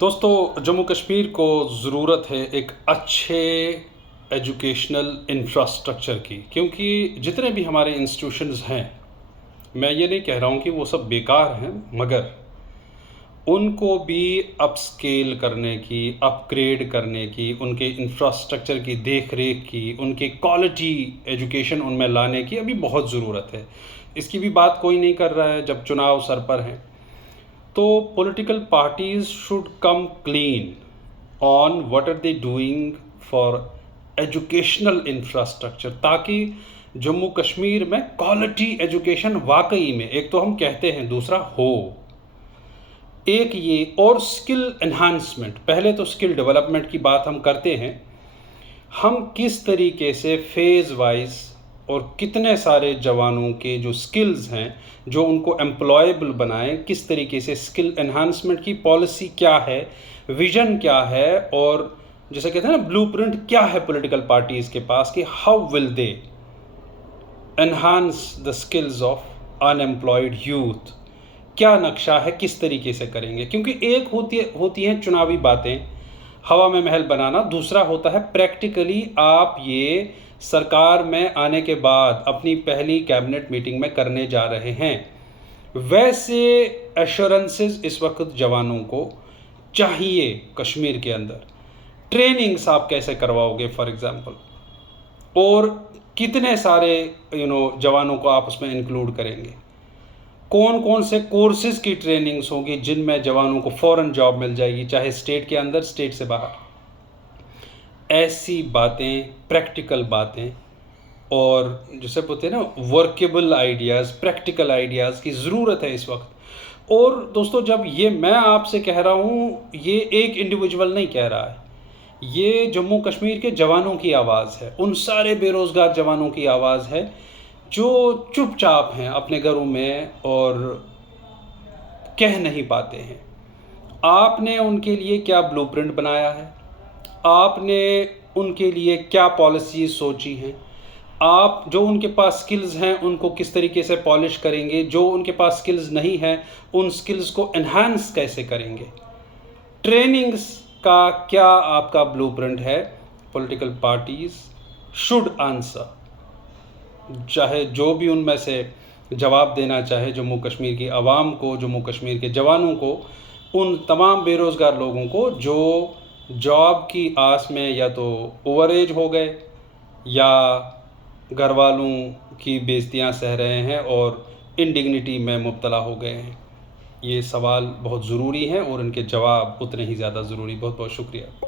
दोस्तों, जम्मू कश्मीर को ज़रूरत है एक अच्छे एजुकेशनल इंफ्रास्ट्रक्चर की, क्योंकि जितने भी हमारे इंस्टीट्यूशंस हैं, मैं ये नहीं कह रहा हूँ कि वो सब बेकार हैं, मगर उनको भी अपस्केल करने की, अपग्रेड करने की, उनके इंफ्रास्ट्रक्चर की देख रेख की, उनके क्वालिटी एजुकेशन उनमें लाने की अभी बहुत ज़रूरत है। इसकी भी बात कोई नहीं कर रहा है जब चुनाव सर पर हैं। तो political parties should come clean on what are they doing for educational infrastructure, ताकि जम्मू कश्मीर में क्वालिटी एजुकेशन वाकई में, एक तो हम कहते हैं, दूसरा हो एक ये, और स्किल एनहांसमेंट। पहले तो स्किल डेवलपमेंट की बात हम करते हैं, हम किस तरीके से फेज़ वाइज और कितने सारे जवानों के जो स्किल्स हैं जो उनको एम्प्लॉयबल बनाएं, किस तरीके से स्किल एनहांसमेंट की पॉलिसी क्या है, विजन क्या है, और जैसे कहते हैं ना ब्लूप्रिंट क्या है पॉलिटिकल पार्टीज़ के पास कि how will they enhance the skills of unemployed youth. क्या नक्शा है, किस तरीके से करेंगे। क्योंकि एक होती हैं चुनावी बातें, हवा में महल बनाना, दूसरा होता है प्रैक्टिकली आप ये सरकार में आने के बाद अपनी पहली कैबिनेट मीटिंग में करने जा रहे हैं। वैसे एश्योरेंसेस इस वक्त जवानों को चाहिए। कश्मीर के अंदर ट्रेनिंग्स आप कैसे करवाओगे फॉर एग्ज़ाम्पल, और कितने सारे जवानों को आप उसमें इंक्लूड करेंगे, कौन कौन से कोर्सेज़ की ट्रेनिंग्स होंगी जिनमें जवानों को फ़ौरन जॉब मिल जाएगी, चाहे स्टेट के अंदर स्टेट से बाहर। ऐसी बातें, प्रैक्टिकल बातें, और जैसे बोलते हैं ना वर्केबल आइडियाज़, प्रैक्टिकल आइडियाज़ की ज़रूरत है इस वक्त। और दोस्तों, जब ये मैं आपसे कह रहा हूँ, ये एक इंडिविजुअल नहीं कह रहा है, ये जम्मू कश्मीर के जवानों की आवाज़ है, उन सारे बेरोज़गार जवानों की आवाज़ है जो चुपचाप हैं अपने घरों में और कह नहीं पाते हैं। आपने उनके लिए क्या ब्लूप्रिंट बनाया है, आपने उनके लिए क्या पॉलिसी सोची हैं, आप जो उनके पास स्किल्स हैं उनको किस तरीके से पॉलिश करेंगे, जो उनके पास स्किल्स नहीं हैं उन स्किल्स को एनहांस कैसे करेंगे, ट्रेनिंग्स का क्या आपका ब्लूप्रिंट है। पॉलिटिकल पार्टीज शुड आंसर, चाहे जो भी उनमें से जवाब देना चाहे जम्मू कश्मीर की आवाम को, जम्मू कश्मीर के जवानों को, उन तमाम बेरोज़गार लोगों को जो जॉब की आस में या तो ओवर एज हो गए या घर वालों की बेइज्जतियां सह रहे हैं और इंडिग्निटी में मुब्तला हो गए हैं। ये सवाल बहुत ज़रूरी हैं और इनके जवाब उतने ही ज़्यादा ज़रूरी। बहुत बहुत शुक्रिया।